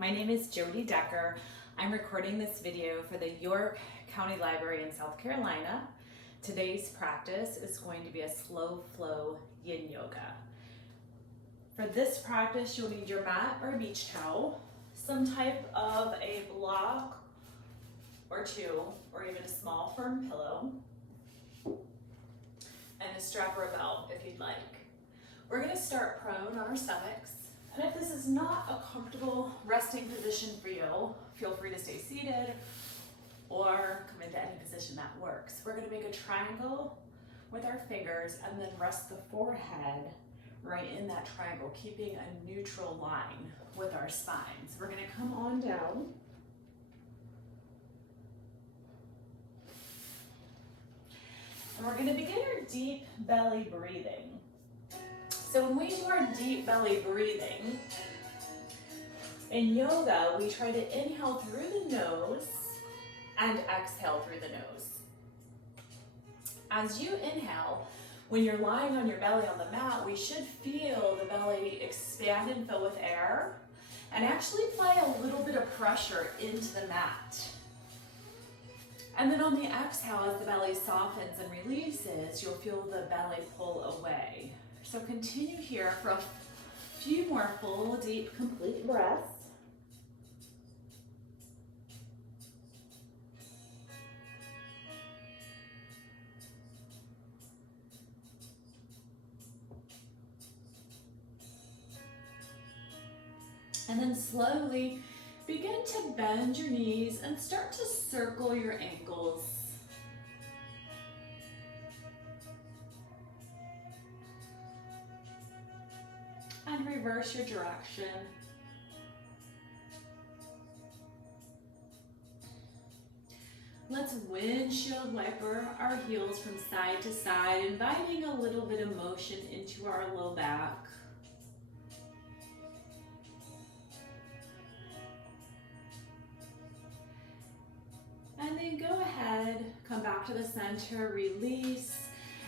My name is Jody Decker. I'm recording this video for the York County Library in South Carolina. Today's practice is going to be a slow flow yin yoga. For this practice, you'll need your mat or a beach towel, some type of a block or two, or even a small firm pillow, and a strap or a belt if you'd like. We're going to start prone on our stomachs. And if this is not a comfortable resting position for you, feel free to stay seated or come into any position that works. We're going to make a triangle with our fingers and then rest the forehead right in that triangle, keeping a neutral line with our spine. So we're going to come on down. And we're going to begin our deep belly breathing. So when we do our deep belly breathing, in yoga, we try to inhale through the nose and exhale through the nose. As you inhale, when you're lying on your belly on the mat, we should feel the belly expand and fill with air and actually apply a little bit of pressure into the mat. And then on the exhale, as the belly softens and releases, you'll feel the belly pull away. So continue here for a few more full, deep, complete breaths. And then slowly begin to bend your knees and start to circle your ankles. And reverse your direction. Let's windshield wiper our heels from side to side, inviting a little bit of motion into our low back. And then go ahead, come back to the center, release.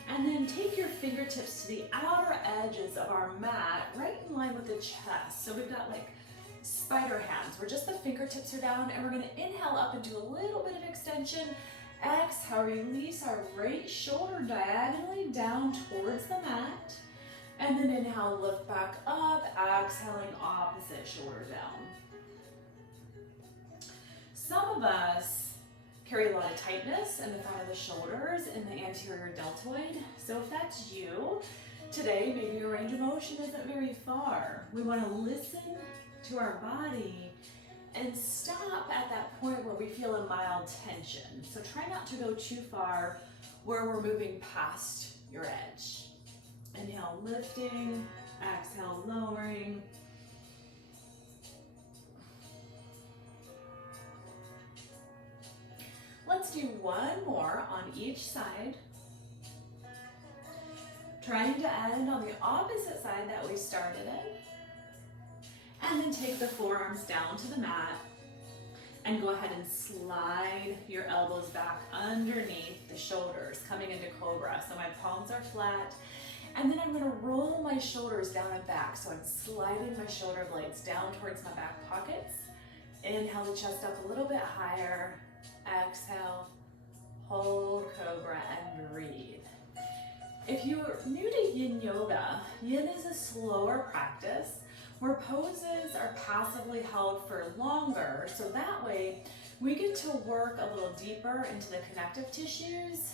And then take your fingertips to the outer edges of our mat, right in line with the chest. So we've got like spider hands, where just the fingertips are down, and we're going to inhale up into a little bit of extension. Exhale, release our right shoulder diagonally down towards the mat. And then inhale, lift back up, exhaling opposite shoulder down. Some of us carry a lot of tightness in the front of the shoulders in the anterior deltoid. So if that's you, today maybe your range of motion isn't very far. We want to listen to our body and stop at that point where we feel a mild tension. So try not to go too far where we're moving past your edge. Inhale, lifting, exhale, lowering. Let's do one more on each side. Trying to end on the opposite side that we started in. And then take the forearms down to the mat and go ahead and slide your elbows back underneath the shoulders, coming into cobra. So my palms are flat. And then I'm going to roll my shoulders down and back. So I'm sliding my shoulder blades down towards my back pockets. Inhale the chest up a little bit higher. Exhale, hold cobra, and breathe. If you're new to yin yoga, yin is a slower practice where poses are passively held for longer, so that way we get to work a little deeper into the connective tissues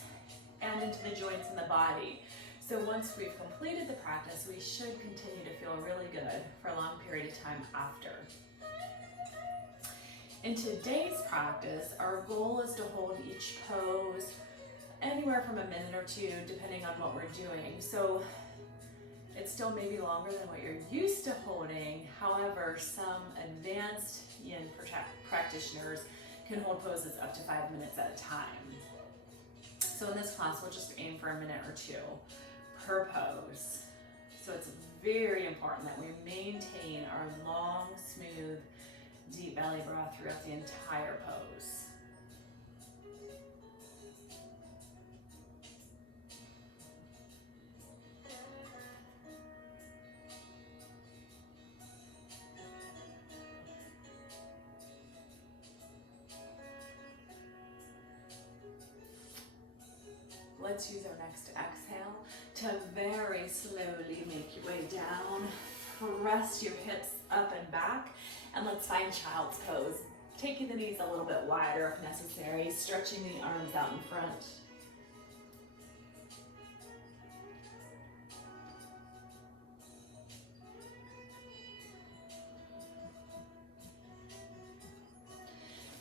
and into the joints in the body. So once we've completed the practice, we should continue to feel really good for a long period of time after. In today's practice, our goal is to hold each pose anywhere from a minute or two, depending on what we're doing. So it's still maybe longer than what you're used to holding. However, some advanced yin practitioners can hold poses up to 5 minutes at a time. So in this class, we'll just aim for a minute or two per pose. So it's very important that we maintain our long, smooth, deep belly breath throughout the entire pose. let's use our next exhale to very slowly make your way down. Press your hips up and back, and let's find child's pose. Taking the knees a little bit wider if necessary, stretching the arms out in front.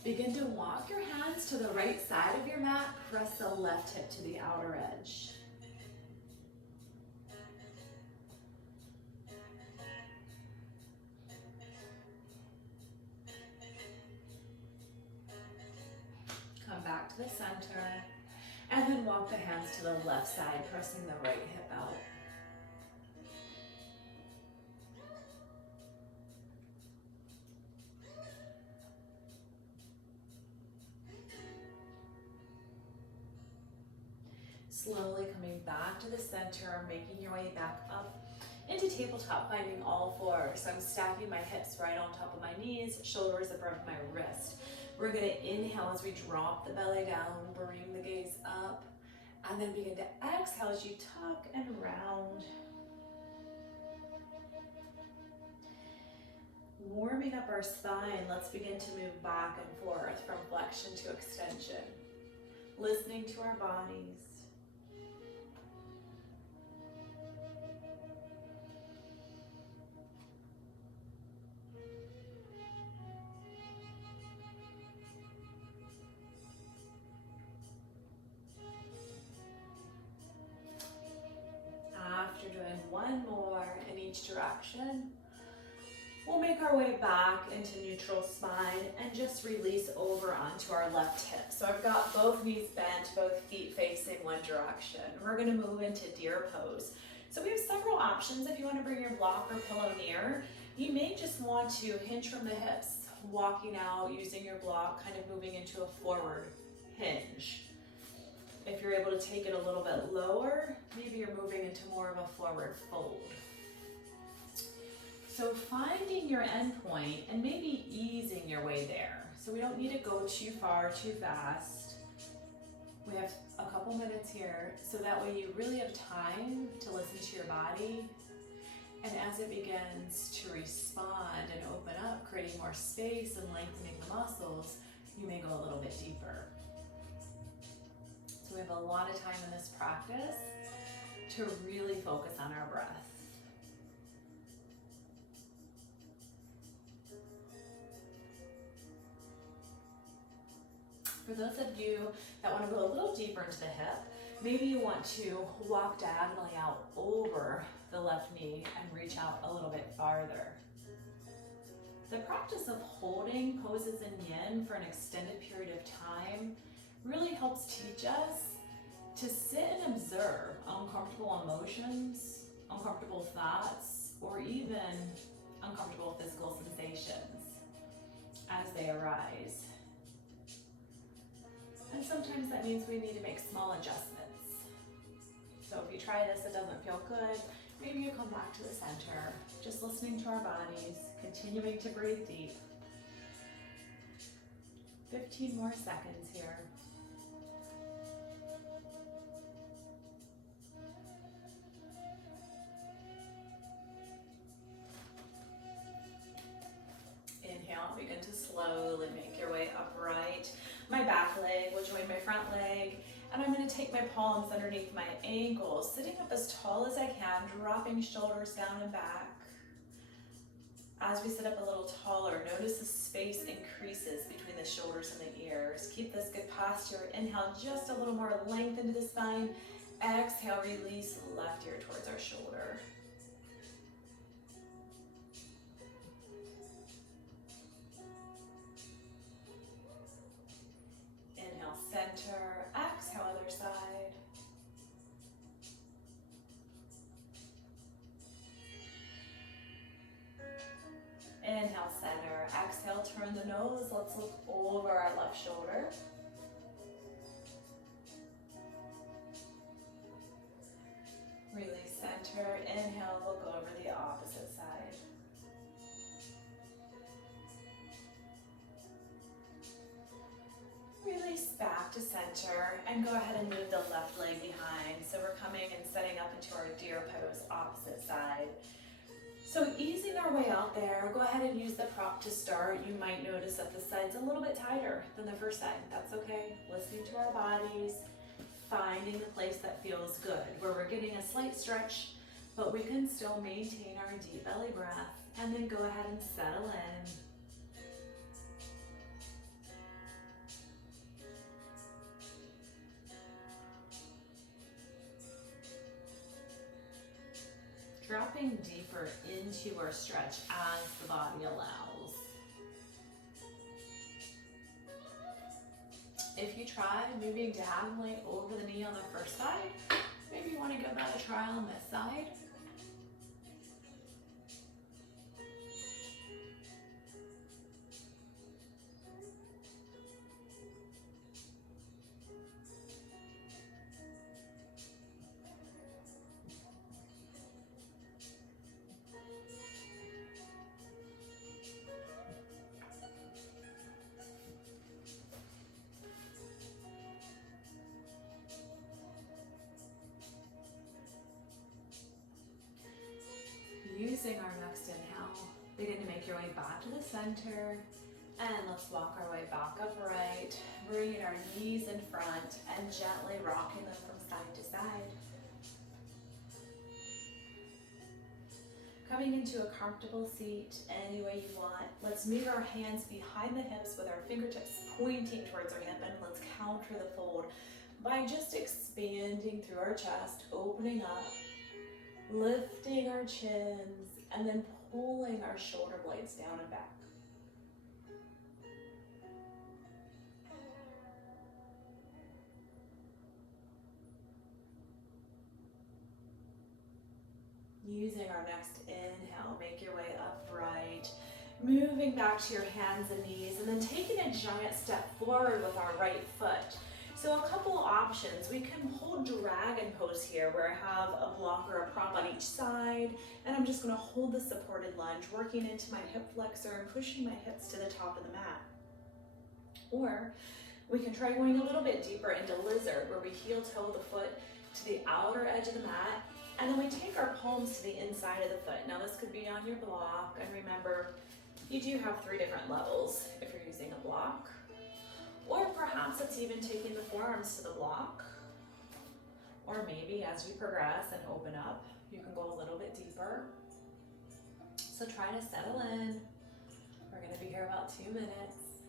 Begin to walk your hands to the right side of your mat. Press the left hip to the outer edge. Come back to the center, and then walk the hands to the left side, pressing the right hip out. Slowly coming back to the center, making your way back up into tabletop, finding all fours. So I'm stacking my hips right on top of my knees, shoulders above my wrist. We're gonna inhale as we drop the belly down, bring the gaze up, and then begin to exhale as you tuck and round. Warming up our spine, let's begin to move back and forth from flexion to extension. Listening to our bodies. After doing one more in each direction, we'll make our way back into neutral spine and just release over onto our left hip. So I've got both knees bent, both feet facing one direction. We're gonna move into deer pose. So we have several options if you wanna bring your block or pillow near. You may just want to hinge from the hips, walking out, using your block, kind of moving into a forward hinge. If you're able to take it a little bit lower, maybe you're moving into more of a forward fold. So finding your end point and maybe easing your way there. So we don't need to go too far, too fast. We have a couple minutes here, so that way you really have time to listen to your body. And as it begins to respond and open up, creating more space and lengthening the muscles, you may go a little bit deeper. So we have a lot of time in this practice to really focus on our breath. For those of you that want to go a little deeper into the hip, maybe you want to walk diagonally out over the left knee and reach out a little bit farther. The practice of holding poses in yin for an extended period of time really helps teach us to sit and observe uncomfortable emotions, uncomfortable thoughts, or even uncomfortable physical sensations as they arise. And sometimes that means we need to make small adjustments. So if you try this, it doesn't feel good, maybe you come back to the center, just listening to our bodies, continuing to breathe deep. 15 more seconds here. Inhale, begin to slowly make your way upright. My back leg will join my front leg, and I'm going to take my palms underneath my ankles, sitting up as tall as I can, dropping shoulders down and back. As we sit up a little taller, notice the space increases between the shoulders and the ears. Keep this good posture. Inhale, just a little more length into the spine. Exhale, release left ear towards our shoulder. Inhale, center. Exhale, other side. Inhale, center. Exhale, turn the nose. Let's look over our left shoulder. Release center. Inhale, look over the opposite side. Release back to center. center and go ahead and move the left leg behind. So we're coming and setting up into our deer pose, opposite side. So easing our way out there, go ahead and use the prop to start. You might notice that the side's a little bit tighter than the first side. That's okay. Listening to our bodies, finding the place that feels good, where we're getting a slight stretch, but we can still maintain our deep belly breath. And then go ahead and settle in. Dropping deeper into our stretch as the body allows. If you try moving diagonally over the knee on the first side, maybe you want to give that a try on this side. Using our next inhale, begin to make your way back to the center, and let's walk our way back upright, bringing our knees in front and gently rocking them from side to side. Coming into a comfortable seat any way you want. Let's move our hands behind the hips with our fingertips pointing towards our hip, and let's counter the fold by just expanding through our chest, opening up, lifting our chins, and then pulling our shoulder blades down and back. Using our next inhale, make your way upright, moving back to your hands and knees, and then taking a giant step forward with our right foot. So a couple options. We can hold dragon pose here, where I have a block or a prop on each side, and I'm just going to hold the supported lunge, working into my hip flexor and pushing my hips to the top of the mat. Or we can try going a little bit deeper into lizard, where we heel toe the foot to the outer edge of the mat, and then we take our palms to the inside of the foot. Now this could be on your block, and remember, you do have 3 different levels if you're using a block. Or perhaps it's even taking the forearms to the block. Or maybe as you progress and open up, you can go a little bit deeper. So try to settle in. We're going to be here about 2 minutes.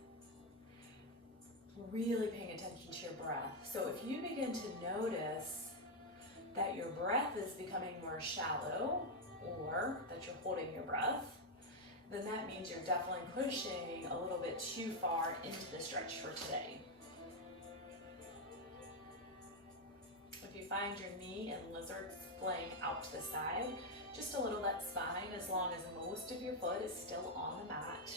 Really paying attention to your breath. So if you begin to notice that your breath is becoming more shallow, or that you're holding your breath, then that means you're definitely pushing a little bit too far into the stretch for today. If you find your knee and lizard splaying out to the side, just a little, that's fine, as long as most of your foot is still on the mat.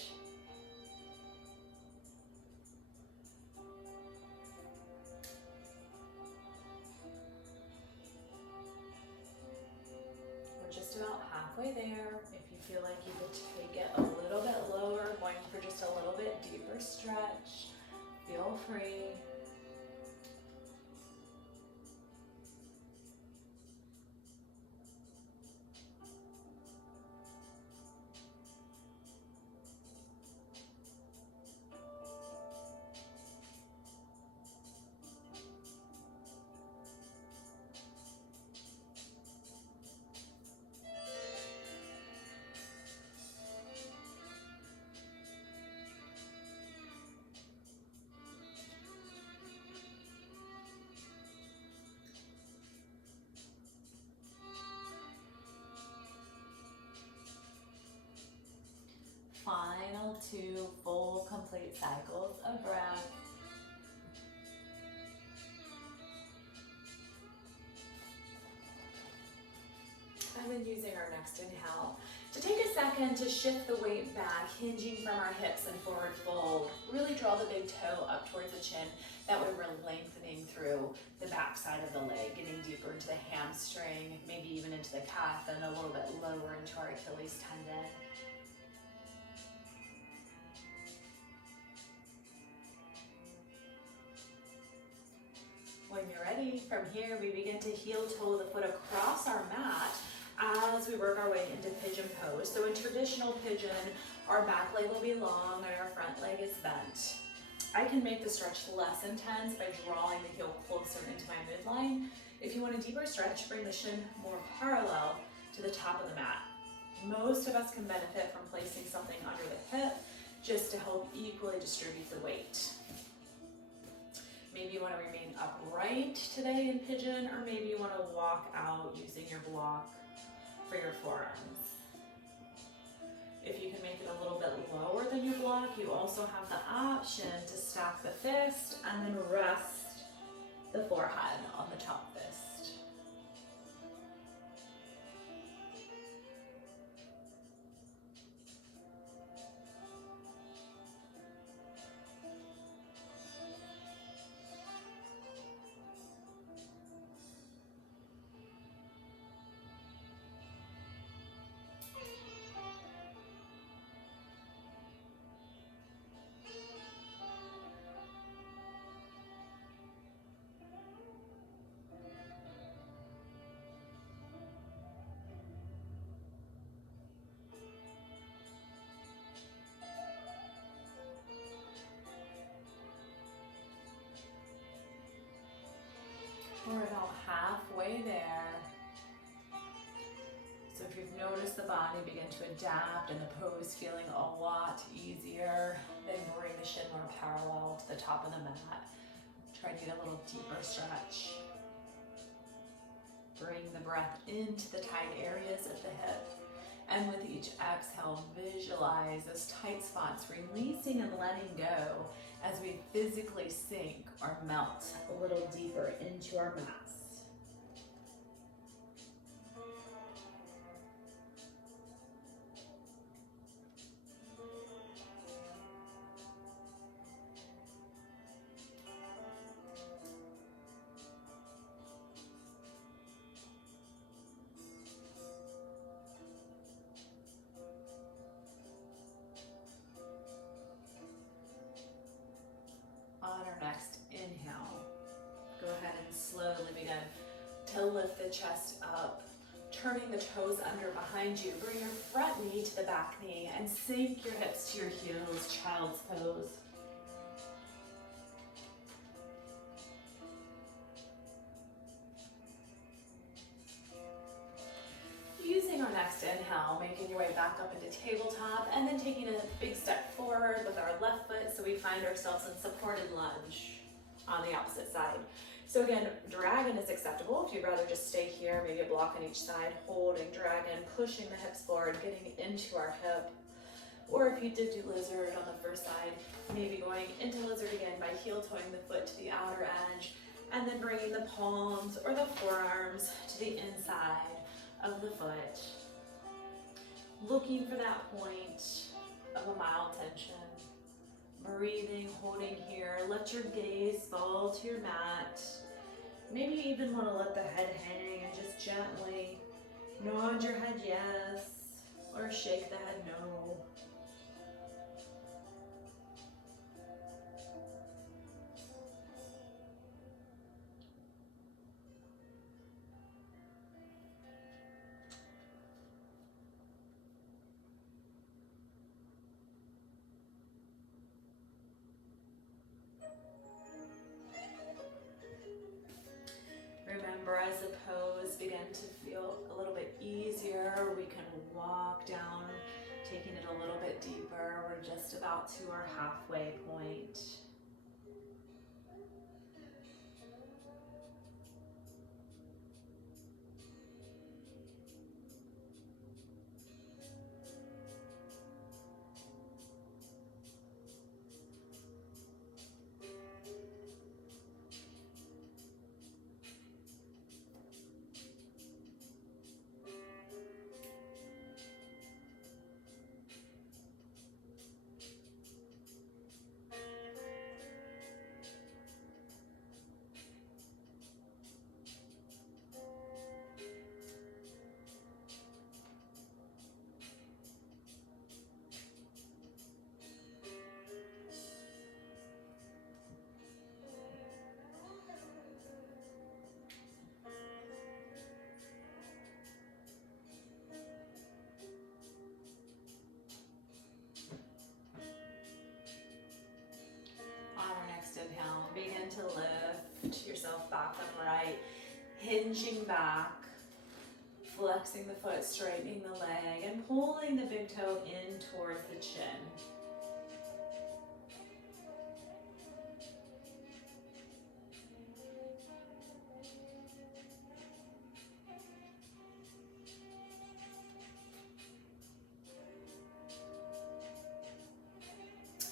We're just about halfway there. If you feel like you could take it a little bit lower, going for just a little bit deeper stretch, feel free. Final 2 full complete cycles of breath. And then using our next inhale to take a second to shift the weight back, hinging from our hips and forward fold. Really draw the big toe up towards the chin. That way we're lengthening through the back side of the leg, getting deeper into the hamstring, maybe even into the calf, and a little bit lower into our Achilles tendon. when you're ready, from here we begin to heel toe the foot across our mat as we work our way into pigeon pose. So in traditional pigeon, our back leg will be long and our front leg is bent. I can make the stretch less intense by drawing the heel closer into my midline. If you want a deeper stretch, bring the shin more parallel to the top of the mat. Most of us can benefit from placing something under the hip just to help equally distribute the weight. Maybe you want to remain upright today in pigeon, or maybe you want to walk out using your block for your forearms. If you can make it a little bit lower than your block, you also have the option to stack the fist and then rest the forehead on the top fist. We're about halfway there. So if you've noticed the body begin to adapt and the pose feeling a lot easier, then bring the shin more parallel to the top of the mat. Try to get a little deeper stretch. Bring the breath into the tight areas of the hip. And with each exhale, visualize those tight spots releasing and letting go as we physically sink or melt a little deeper into our mats. On our next inhale, go ahead and slowly begin to lift the chest up, turning the toes under behind you. Bring your front knee to the back knee and sink your hips to your heels, child's pose. Using our next inhale, making your way back up into tabletop, and then taking a big step forward with our left foot so we find ourselves in supported lunge on the opposite side. So again, dragon is acceptable. If you'd rather just stay here, maybe a block on each side, holding dragon, pushing the hips forward, getting into our hip. Or if you did do lizard on the first side, maybe going into lizard again by heel toeing the foot to the outer edge, and then bringing the palms or the forearms to the inside of the foot. Looking for that point of a mild tension. Breathing, holding here. Let your gaze fall to your mat. Maybe you even want to let the head hang and just gently nod your head yes, or shake the head no. Remember, as the pose begin to feel a little bit easier, we can walk down, taking it a little bit deeper. We're just about to our halfway point. hinging back, flexing the foot, straightening the leg, and pulling the big toe in towards the chin.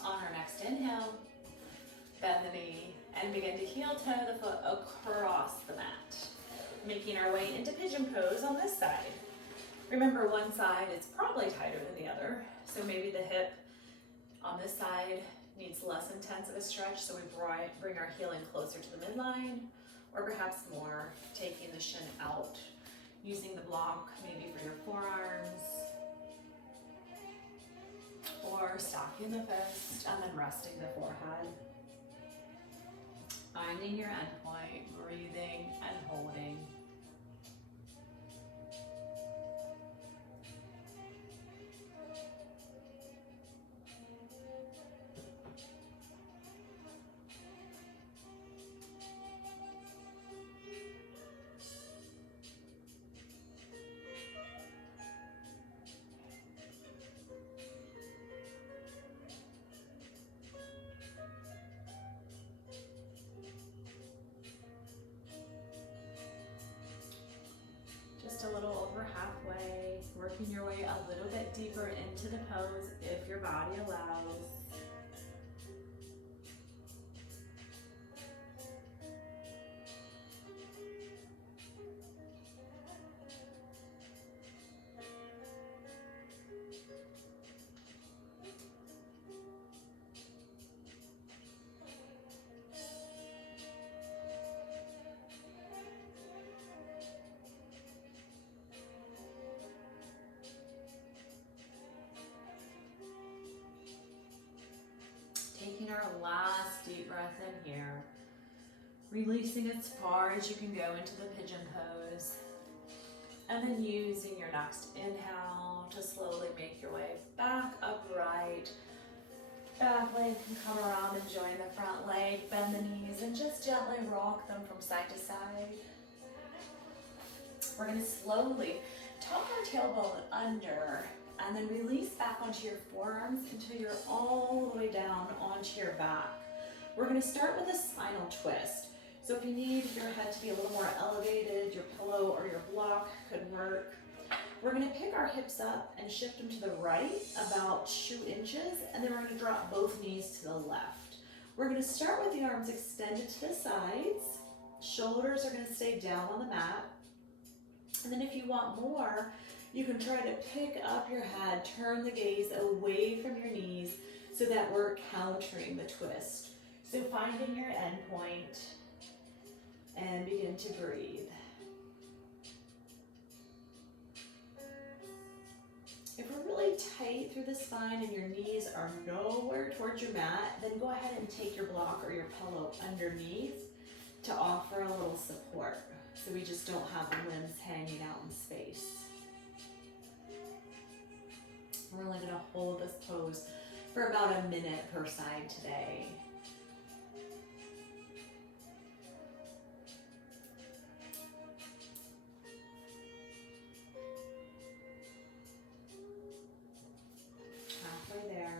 On our next inhale, bend the knee and begin to heel toe the foot across the mat, making our way into pigeon pose on this side. Remember, one side is probably tighter than the other, so maybe the hip on this side needs less intense of a stretch, so we bring our heel in closer to the midline, or perhaps more, taking the shin out, using the block maybe for your forearms, or stocking the fist and then resting the forehead. Finding your endpoint, breathing and holding. Just a little over halfway, working your way a little bit deeper into the pose if your body allows. Taking our last deep breath in here, releasing as far as you can go into the pigeon pose, and then using your next inhale to slowly make your way back upright. Back leg can come around and join the front leg, bend the knees, and just gently rock them from side to side. We're going to slowly tuck our tailbone under, and then release back onto your forearms until you're all the way down onto your back. We're going to start with a spinal twist. So if you need your head to be a little more elevated, your pillow or your block could work. We're going to pick our hips up and shift them to the right about 2 inches, and then we're going to drop both knees to the left. We're going to start with the arms extended to the sides. Shoulders are going to stay down on the mat. And then if you want more, you can try to pick up your head, turn the gaze away from your knees so that we're countering the twist. So finding your end point and begin to breathe. If we're really tight through the spine and your knees are nowhere towards your mat, then go ahead and take your block or your pillow underneath to offer a little support, so we just don't have the limbs hanging out in space. We're only going to hold this pose for about a minute per side today. Halfway there.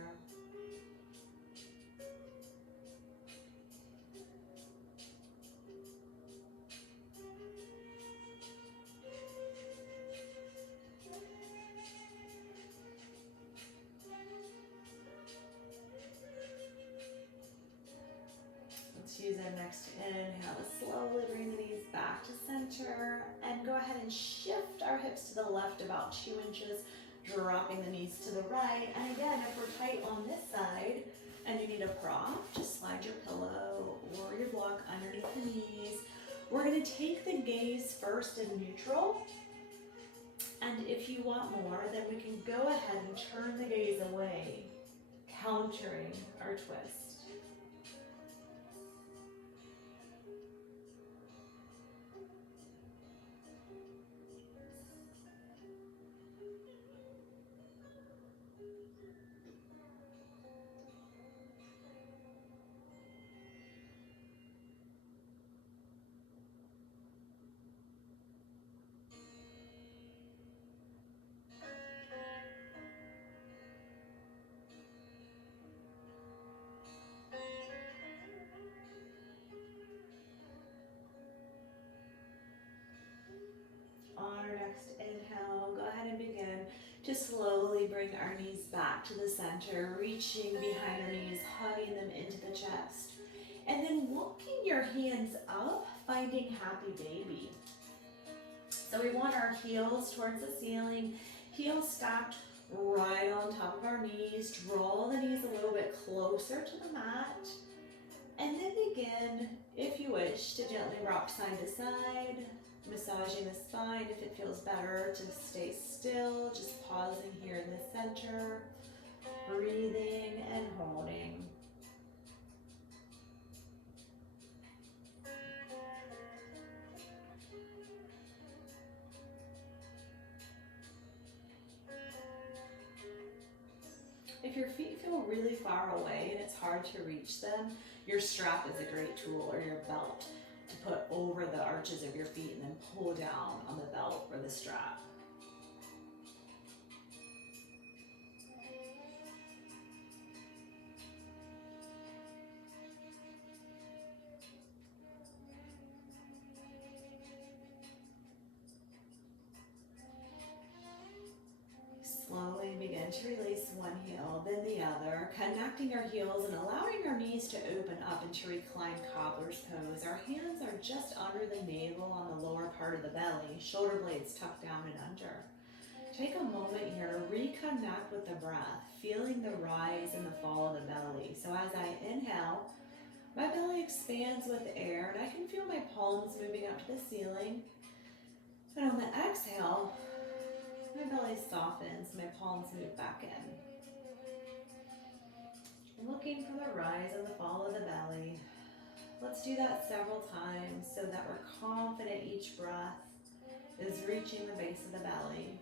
Use our next inhale to slowly bring the knees back to center, and go ahead and shift our hips to the left about 2 inches, dropping the knees to the right. And again, if we're tight on this side and you need a prop, just slide your pillow or your block underneath the knees. We're going to take the gaze first in neutral, and if you want more, then we can go ahead and turn the gaze away, countering our twist. to slowly bring our knees back to the center, reaching behind our knees, hugging them into the chest. And then walking your hands up, finding happy baby. So we want our heels towards the ceiling, heels stacked right on top of our knees. Draw the knees a little bit closer to the mat. And then begin, if you wish, to gently rock side to side, massaging the spine if it feels better to stay still, just pausing here in the center, breathing and holding. If your feet feel really far away and it's hard to reach them, your strap is a great tool, or your belt, to put over the arches of your feet and then pull down on the belt or the strap. Slowly begin to release one heel, then the other, connecting our heels and allowing our knees to open up into reclined cobbler's pose. Our hands are just under the navel on the lower part of the belly, shoulder blades tucked down and under. Take a moment here to reconnect with the breath, feeling the rise and the fall of the belly. So as I inhale, my belly expands with air and I can feel my palms moving up to the ceiling. And on the exhale, my belly softens, my palms move back in. Looking for the rise and the fall of the belly. Let's do that several times so that we're confident each breath is reaching the base of the belly.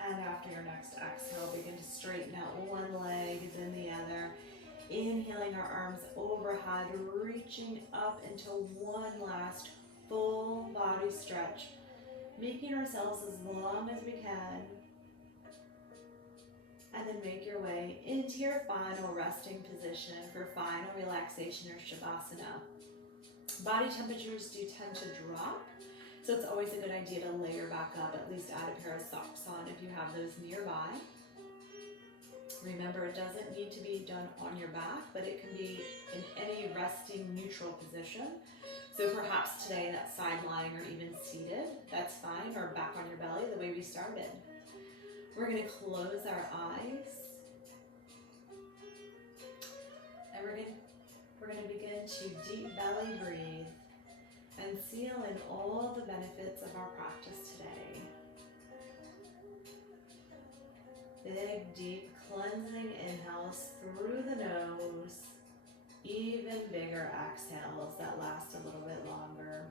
And after your next exhale, begin to straighten out one leg, then the other. Inhaling our arms overhead, reaching up into one last full body stretch, making ourselves as long as we can. And then make your way into your final resting position for final relaxation or shavasana. Body temperatures do tend to drop, so it's always a good idea to layer back up, at least add a pair of socks on if you have those nearby. Remember, it doesn't need to be done on your back, but it can be in any resting neutral position. So perhaps today that's side lying or even seated, that's fine, or back on your belly the way we started. We're going to close our eyes. And we're going to begin to deep belly breathe and seal in all the benefits of our practice today. Big, deep, cleansing inhales through the nose, even bigger exhales that last a little bit longer.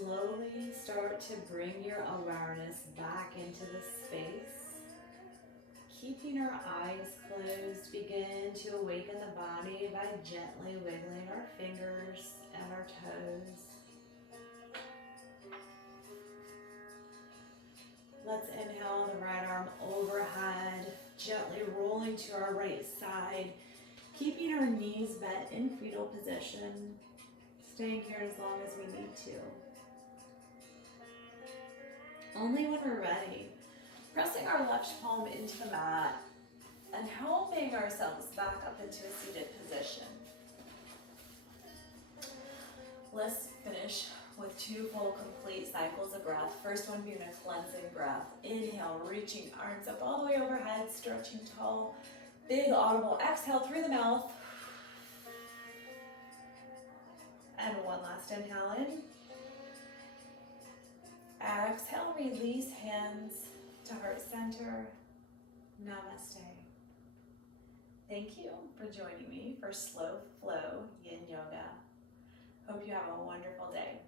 Slowly start to bring your awareness back into the space. Keeping our eyes closed, begin to awaken the body by gently wiggling our fingers and our toes. Let's inhale the right arm overhead, gently rolling to our right side, keeping our knees bent in fetal position, staying here as long as we need to. Only when we're ready. Pressing our left palm into the mat and helping ourselves back up into a seated position. Let's finish with 2 full complete cycles of breath. First one being a cleansing breath. Inhale, reaching arms up all the way overhead, stretching tall. Big audible exhale through the mouth. And one last inhale in. Exhale, release hands to heart center. Namaste. Thank you for joining me for Slow Flow Yin Yoga. Hope you have a wonderful day.